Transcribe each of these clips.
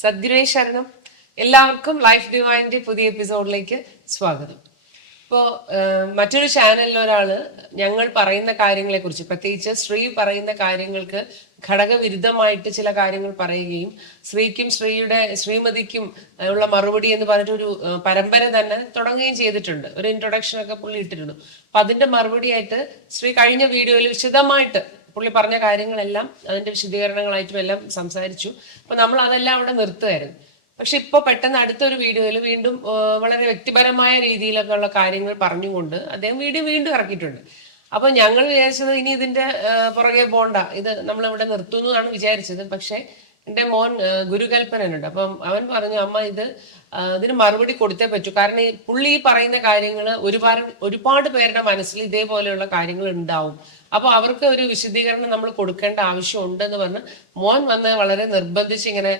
സദ്ഗുരുവേ ശരണം എല്ലാവർക്കും ലൈഫ് ഡിവൈന്റെ പുതിയ എപ്പിസോഡിലേക്ക് സ്വാഗതം. ഇപ്പോൾ മറ്റൊരു ചാനലിൽ ഒരാൾ ഞങ്ങൾ പറയുന്ന കാര്യങ്ങളെക്കുറിച്ച് പ്രത്യേകിച്ച് ശ്രീ പറയുന്ന കാര്യങ്ങൾക്ക് ഘടകവിരുദ്ധമായിട്ട് ചില കാര്യങ്ങൾ പറയുകയും ശ്രീക്കും ശ്രീയുടെ ശ്രീമതിക്കും ഉള്ള മറുപടി എന്ന് പറഞ്ഞിട്ടൊരു പരമ്പര തന്നെ തുടങ്ങുകയും ചെയ്തിട്ടുണ്ട്. ഒരു ഇൻട്രൊഡക്ഷൻ ഒക്കെ പുള്ളി ഇട്ടിരുന്നു. അപ്പൊ അതിന്റെ മറുപടിയായിട്ട് ശ്രീ കഴിഞ്ഞ വീഡിയോയിൽ വിശദമായിട്ട് പുള്ളി പറഞ്ഞ കാര്യങ്ങളെല്ലാം അതിന്റെ വിശദീകരണങ്ങളായിട്ടും എല്ലാം സംസാരിച്ചു. അപ്പൊ നമ്മൾ അതെല്ലാം അവിടെ നിർത്തുമായിരുന്നു പക്ഷെ ഇപ്പൊ പെട്ടെന്ന് അടുത്തൊരു വീഡിയോയിൽ വീണ്ടും വളരെ വ്യക്തിപരമായ രീതിയിലൊക്കെ ഉള്ള കാര്യങ്ങൾ പറഞ്ഞുകൊണ്ട് അദ്ദേഹം വീഡിയോ വീണ്ടും ഇറക്കിയിട്ടുണ്ട്. അപ്പൊ ഞങ്ങൾ വിചാരിച്ചത് ഇനി ഇതിന്റെ പുറകെ പോണ്ട. ഇത് നമ്മൾ ഇവിടെ നിർത്തുന്നു എന്നാണ് വിചാരിച്ചത്. പക്ഷെ എന്റെ മോൻ ഗുരുകൽപ്പനുണ്ട് അപ്പം അവൻ പറഞ്ഞു അമ്മ ഇത് ഇതിന് മറുപടി കൊടുത്തേ പറ്റൂ. കാരണം ഈ പുള്ളി പറയുന്ന കാര്യങ്ങൾ ഒരുപാട് ഒരുപാട് പേരുടെ മനസ്സിൽ ഇതേപോലെയുള്ള കാര്യങ്ങൾ ഉണ്ടാവും. അപ്പൊ അവർക്ക് ഒരു വിശദീകരണം നമ്മൾ കൊടുക്കേണ്ട ആവശ്യമുണ്ട് എന്ന് പറഞ്ഞ് മോൻ വന്ന് വളരെ നിർബന്ധിച്ച് ഇങ്ങനെ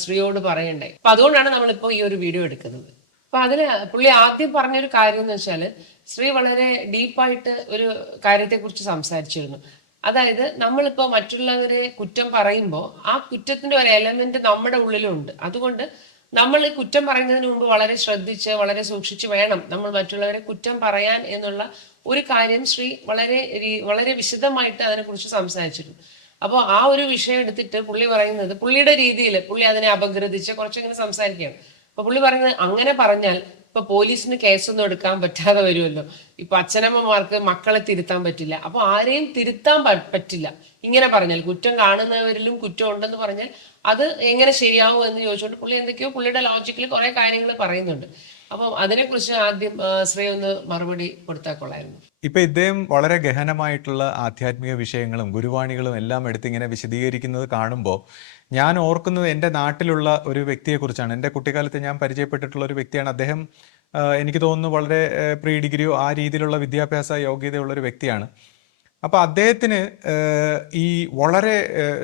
സ്ത്രീയോട് പറയണ്ടേ. അപ്പൊ അതുകൊണ്ടാണ് നമ്മളിപ്പോ ഈ ഒരു വീഡിയോ എടുക്കുന്നത്. അപ്പൊ അതിന് പുള്ളി ആദ്യം പറഞ്ഞൊരു കാര്യം എന്ന് വെച്ചാൽ സ്ത്രീ വളരെ ഡീപ്പായിട്ട് ഒരു കാര്യത്തെക്കുറിച്ച് സംസാരിച്ചിരുന്നു. അതായത് നമ്മളിപ്പോ മറ്റുള്ളവരെ കുറ്റം പറയുമ്പോൾ ആ കുറ്റത്തിന്റെ ഒരു എലമെന്റ് നമ്മുടെ ഉള്ളിലുണ്ട്. അതുകൊണ്ട് നമ്മൾ കുറ്റം പറയുന്നതിന് മുമ്പ് വളരെ ശ്രദ്ധിച്ച് വളരെ സൂക്ഷിച്ച് വേണം നമ്മൾ മറ്റുള്ളവരെ കുറ്റം പറയാൻ എന്നുള്ള ഒരു കാര്യം ശ്രീ വളരെ വളരെ വിശദമായിട്ട് അതിനെക്കുറിച്ച് സംസാരിച്ചിരുന്നു. അപ്പോൾ ആ ഒരു വിഷയം എടുത്തിട്ട് പുള്ളി പറയുന്നത് പുള്ളിയുടെ രീതിയിൽ പുള്ളി അതിനെ അപഗ്രഥിച്ച് കുറച്ചിങ്ങനെ സംസാരിക്കുകയാണ്. അപ്പൊ പുള്ളി പറയുന്നത് അങ്ങനെ പറഞ്ഞാൽ ഇപ്പൊ പോലീസിന് കേസൊന്നും എടുക്കാൻ പറ്റാതെ വരുമല്ലോ. ഇപ്പൊ അച്ഛനമ്മമാർക്ക് മക്കളെ തിരുത്താൻ പറ്റില്ല. അപ്പൊ ആരെയും തിരുത്താൻ പറ്റില്ല. ഇങ്ങനെ പറഞ്ഞാൽ കുറ്റം കാണുന്നവരിലും കുറ്റം ഉണ്ടെന്ന് പറഞ്ഞാൽ അത് എങ്ങനെ ശരിയാവും എന്ന് ചോദിച്ചുകൊണ്ട് പുള്ളി എന്തൊക്കെയോ പുള്ളിയുടെ ലോജിക്കിൽ കുറെ കാര്യങ്ങൾ പറയുന്നുണ്ട്. അപ്പം അതിനെക്കുറിച്ച് ആദ്യം ശ്രീ ഒന്ന് മറുപടി കൊടുത്താൽ കൊള്ളായിരുന്നു. ഇപ്പൊ ഇദ്ദേഹം വളരെ ഗഹനമായിട്ടുള്ള ആധ്യാത്മിക വിഷയങ്ങളും ഗുരുവാണികളും എല്ലാം എടുത്ത് ഇങ്ങനെ വിശദീകരിക്കുന്നത് കാണുമ്പോൾ ഞാൻ ഓർക്കുന്നത് എന്റെ നാട്ടിലുള്ള ഒരു വ്യക്തിയെക്കുറിച്ചാണ്. എന്റെ കുട്ടിക്കാലത്ത് ഞാൻ പരിചയപ്പെട്ടിട്ടുള്ള ഒരു വ്യക്തിയാണ്. അദ്ദേഹം എനിക്ക് തോന്നുന്നു വളരെ പ്രീ ഡിഗ്രിയോ ആ രീതിയിലുള്ള വിദ്യാഭ്യാസ യോഗ്യതയുള്ള ഒരു വ്യക്തിയാണ്. അപ്പൊ അദ്ദേഹത്തിന് ഈ വളരെ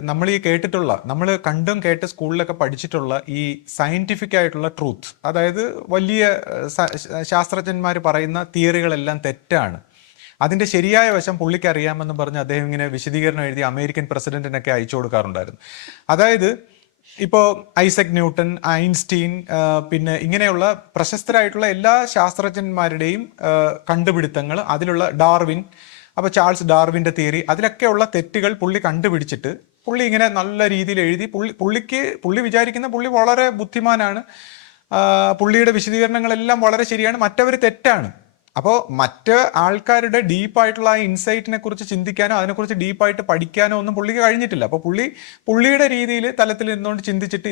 നമ്മൾ ഈ കേട്ടിട്ടുള്ള നമ്മൾ കണ്ടും കേട്ട് സ്കൂളിലൊക്കെ പഠിച്ചിട്ടുള്ള ഈ സയന്റിഫിക് ആയിട്ടുള്ള ട്രൂത്ത് അതായത് വലിയ ശാസ്ത്രജ്ഞന്മാർ പറയുന്ന തിയറികളെല്ലാം തെറ്റാണ്. അതിന്റെ ശരിയായ വശം പുള്ളിക്ക് അറിയാമെന്ന് പറഞ്ഞ് അദ്ദേഹം ഇങ്ങനെ വിശദീകരണം എഴുതി അമേരിക്കൻ പ്രസിഡന്റിനൊക്കെ അയച്ചു കൊടുക്കാറുണ്ടായിരുന്നു. അതായത് ഇപ്പോൾ ഐസക് ന്യൂട്ടൺ ഐൻസ്റ്റീൻ പിന്നെ ഇങ്ങനെയുള്ള പ്രശസ്തരായിട്ടുള്ള എല്ലാ ശാസ്ത്രജ്ഞന്മാരുടെയും കണ്ടുപിടുത്തങ്ങൾ അതിലുള്ള ഡാർവിൻ അപ്പോൾ ചാൾസ് ഡാർവിന്റെ തിയറി അതിലൊക്കെയുള്ള തെറ്റുകൾ പുള്ളി കണ്ടുപിടിച്ചിട്ട് പുള്ളി ഇങ്ങനെ നല്ല രീതിയിൽ എഴുതി പുള്ളി പുള്ളിക്ക് പുള്ളി വിചാരിക്കുന്ന പുള്ളി വളരെ ബുദ്ധിമാനാണ്. പുള്ളിയുടെ വിശദീകരണങ്ങളെല്ലാം വളരെ ശരിയാണ്. മറ്റവർ തെറ്റാണ്. അപ്പോൾ മറ്റ് ആൾക്കാരുടെ ഡീപ്പായിട്ടുള്ള ആ ഇൻസൈറ്റിനെ കുറിച്ച് ചിന്തിക്കാനോ അതിനെക്കുറിച്ച് ഡീപ്പായിട്ട് പഠിക്കാനോ ഒന്നും പുള്ളിക്ക് കഴിഞ്ഞിട്ടില്ല. അപ്പോൾ പുള്ളി പുള്ളിയുടെ രീതിയിൽ തലത്തിൽ നിന്നുകൊണ്ട് ചിന്തിച്ചിട്ട്